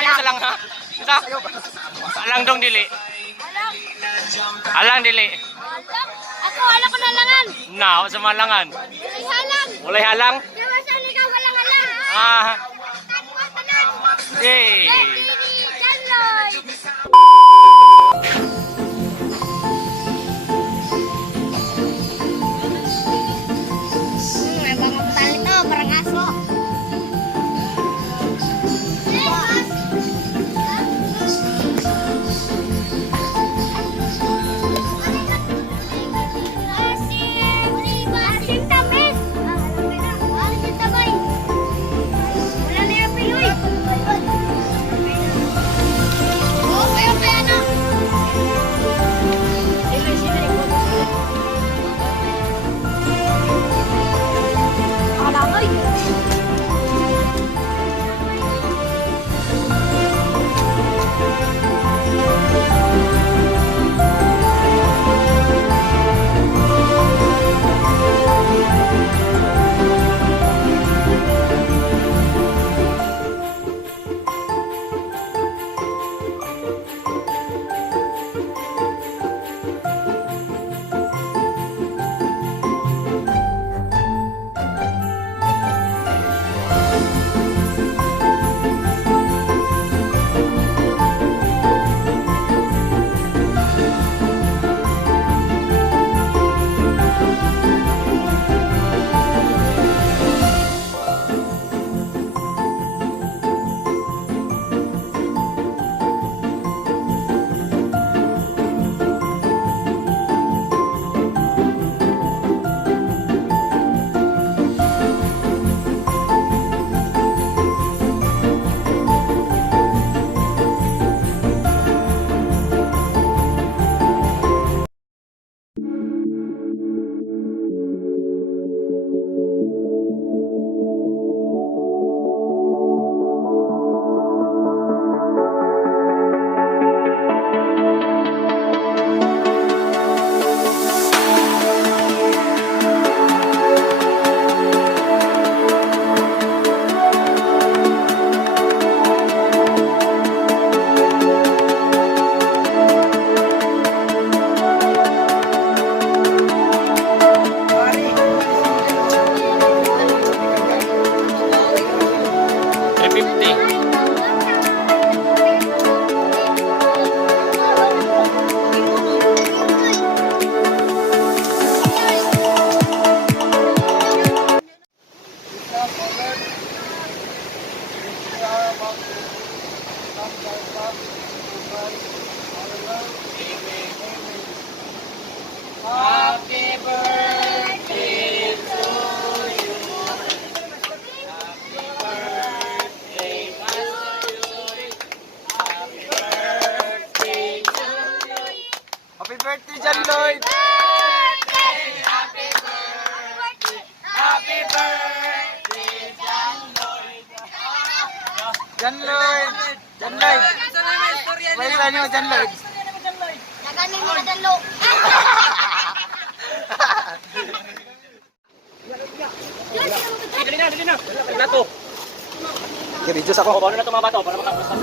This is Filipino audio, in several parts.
Alang sa lang ha. Sa alang dong dili. Alang dili. Ako, wala ko nalangan. Na, sa malangan. Walay halang. Walay halang. Diba saan ikaw walang halang? Ah. Eh. May mga butal ito, parang aso. Asin tamis. Asin tabay. Wala na yung piloy. Okay, okay, ano? Alangoy. Happy birthday to you. Happy birthday, Master Lloyd. Happy birthday to you. Happy birthday, John Lloyd. Happy birthday. Happy birthday, John Lloyd. John Lloyd. John Lloyd. May isa niyo, John Lloyd. Nagaling mo na dalo. Dali na. Lato. Video sa ko. Paano na ito mga bato? Para matapos na.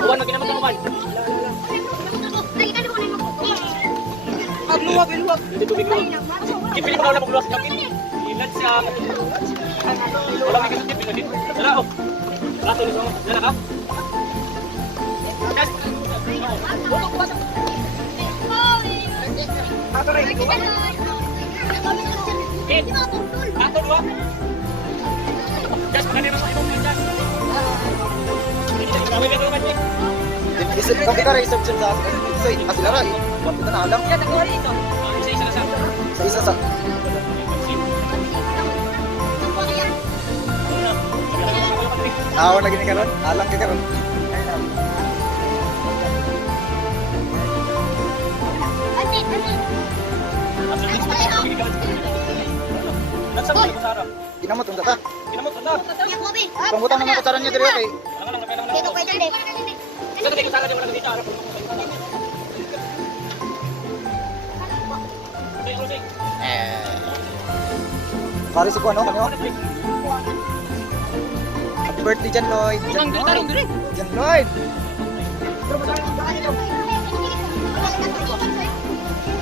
Uwan, maginaman ng uwan. Luwag. Hindi tubig luwag. Kipili ko daw na magluwas. Ilad siya. Wala may ganun tip. Dala, oh. Lato nito. Dala ka? Yes. Lato rin. Lato dua. Yes, maganda sa ibang mga dyan. Kami ka naman eh. Isip kung kita rin isip sa asilara eh. Huwag kita na alam. Isa-isa na sa. Sa isa sa. Awan lagi ni karon. Alam ka karon. Kinamot ang data. Pangutang naman kutaran niya diri kay. Dito kayo dali. Pare si ko ano kanyo? Happy birthday, Jan Lloyd. Jan Ang tarong Lloyd. dire. Jan Lloyd.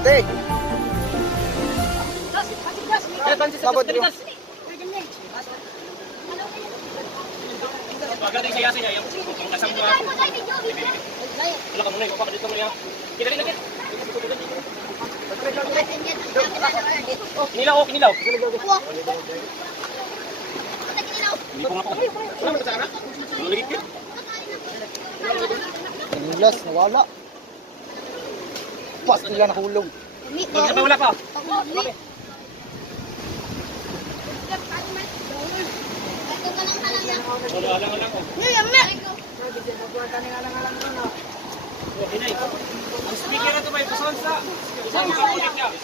Tay. Sabot bro. Pagdating sa yasa niya, yung kasang mga... Wala ka muna, yung papadit ka muna. Kita rin agad. Kinilaw, oh, kinilaw. Hindi ko nga po. Luligit yun. Nilas, nawala. Pas nila nahulog. Bakit pa wala pa? Wala, alang-alang ko. Ang speaker na ito ba? Ipasal sa... Isang kapulit niya.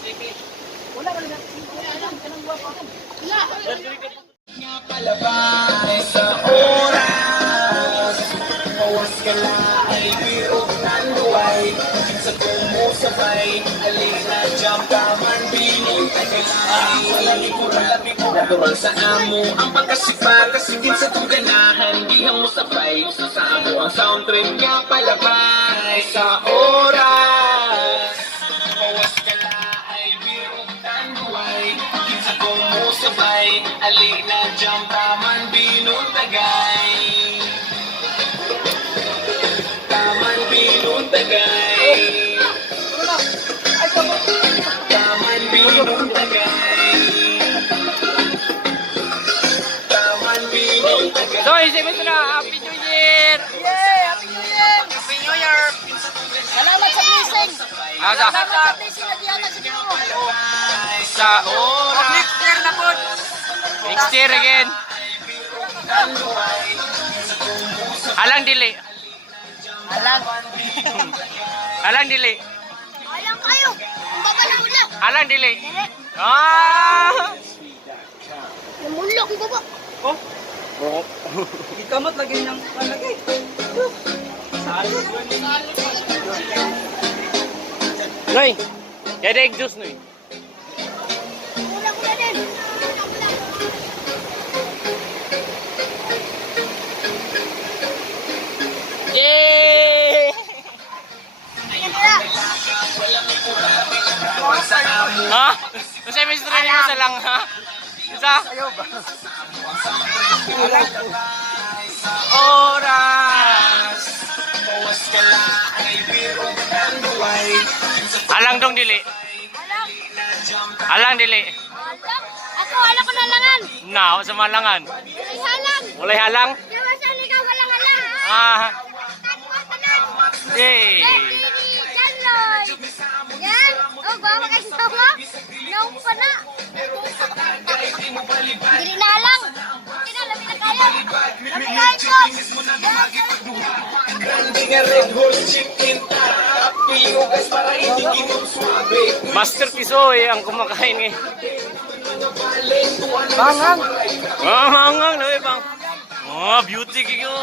Palabay sa oras, bawas ka na ay birog ng luway. Sa kumusabay, alina jump kaman bining tagalay. Walang ikura sa amo ang pagkasipa, kasigin sa tuganahan, dihang mo sabay. Sa amo ang sound trend nga palabay sa oras, bawas ka na ay birog ng luway. Sa kumusabay, alina jump taman binong tagay. Taman binong tagay. Taman binong tagay. Taman binong tagay. So, isipin ito na. Happy New Year! Happy New Year! Happy New Year! Salamat sa blessing! Asa? Salamat sa blessing na diyan sa Ginoo. Sa oras. Next year na po. Next year again. Alang dili. Alang. Alang dili. Alam kayo. Ang baba na mula. Alang dili. Ah! Namulok yung baba. Oh. Ikamot lagi ng palagay. Noy. Kaya egg juice noy. Mula din. Yay! Ha? Kasi may story mo sa lang ha? Isa? Oras. Alang dong dili. Alang dili. Ako, alam ko na langan. Na, sa malangan. Walay halang. Walay halang. Diba saan ikaw walang halang? Ah. Yay! Jan Lloyd. Yan. Oh, bawa kayo sama. Naong pa na. Hindi na halang. Hindi na, labi na kayo. Labi kayo po. Grande nga Red Horse Chicken Tap, piugas para itigin mo suabe. Master Kisoy ang kumakain eh. Mangang. Ah, mangang na bang. Oh, beauty kiko.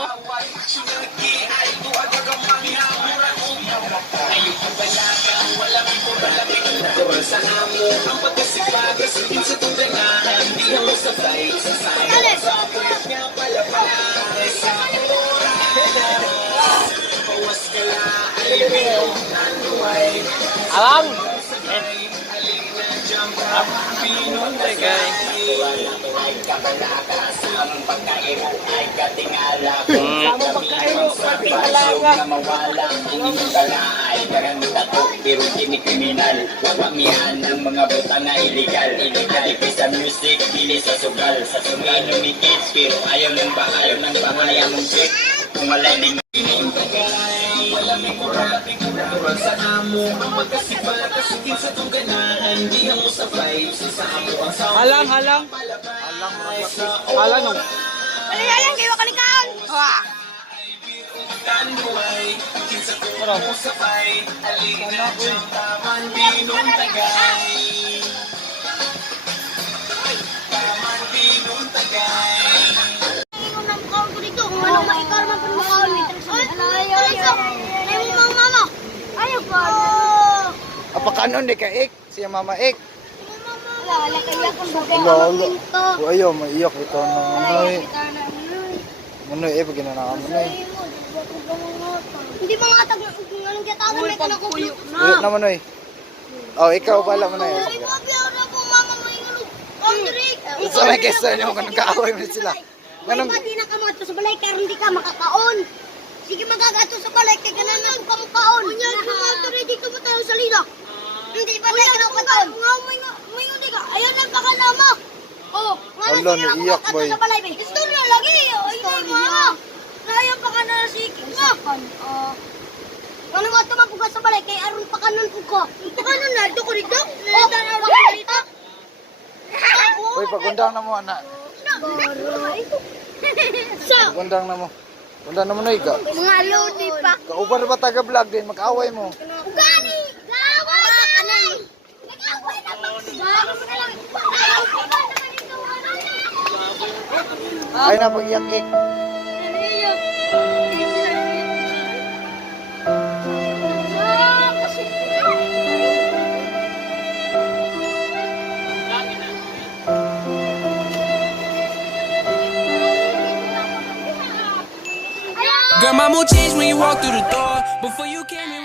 Sa amo ang pagkasipa, kasigin sa tuganahan, di mo sabay sa sayo. Sa oras nga palabay sa oras, bawas ka na ay birog ng luway. Alam. Alina jump up, binong tagay. Ay kabalaka, sa among pagkain ay katingala. Sa among pagkain katingala. Mawala ang inyong tala ay karangita ko, pero kriminal. Wawamihan ang mga butang na illegal. Adipis sa music, dili sa sugal. Sa sumino ni kids, pero ayaw ng bahal ng bahaya mong trip. Kung walay din yung tagay, wala may kurap sa amo ang magkasipa, kasigin sa tuganahan, di ang musabay sa amo ang sound. Halang. Halang no. Walay halang kayo kalikaon. Tanduay, kinsa ko musabay, alina jump taman binong tagay. Taman binong tagay. Ingon ng kaon ko dito. Kung anong maikar man po makaon. Ayaw. Ayaw mo mga mama. Ayaw po. Apakanon ni ka Ik? Siya Mama Ik. Wala kaya kung buka Lolo. minto. Ayaw, maiyak ito ng nanay. Manoy, pag ginanaka Manoy. Hindi mga tag anong katagan may kanang kuyo Uyo na Manoy. Oh, ikaw pala Manoy. Ay, mabiyaw na po mama may ngalo. Andrik. Sa may kesa niyo kanang kaaway mo sila. Ganun. Pati na ka mo sa balay kaya hindi ka makakaon. Sige magagato sa balay kaya ganan na ka makaon. Unya kumato dito mo tayo sa lila. Hindi ba tayo nakakaon? May hindi ka. Ayan ang pakalama. Oh, Ala, naiyak, boy. Sa balay bay. Istorya lagi. Ay, mama. Naya pa ka na sikip na. Ano nga tumapuga sa balay kay aron pa kanon ko ko. Ito kanon na ito ko dito. Nalita na ako dito. Uy, pagundang na mo anak. So, Pagundang na mo. Gundang na mo Noy ka. mga lodi pa. Kauban ba taga vlog din mag-away mo. Ugani! Gaway na kanan! Nag-away na pa! Bago mo na lang! Ay na pag-iyak. Girl, my mood changed when you walked through the door. Before you came in.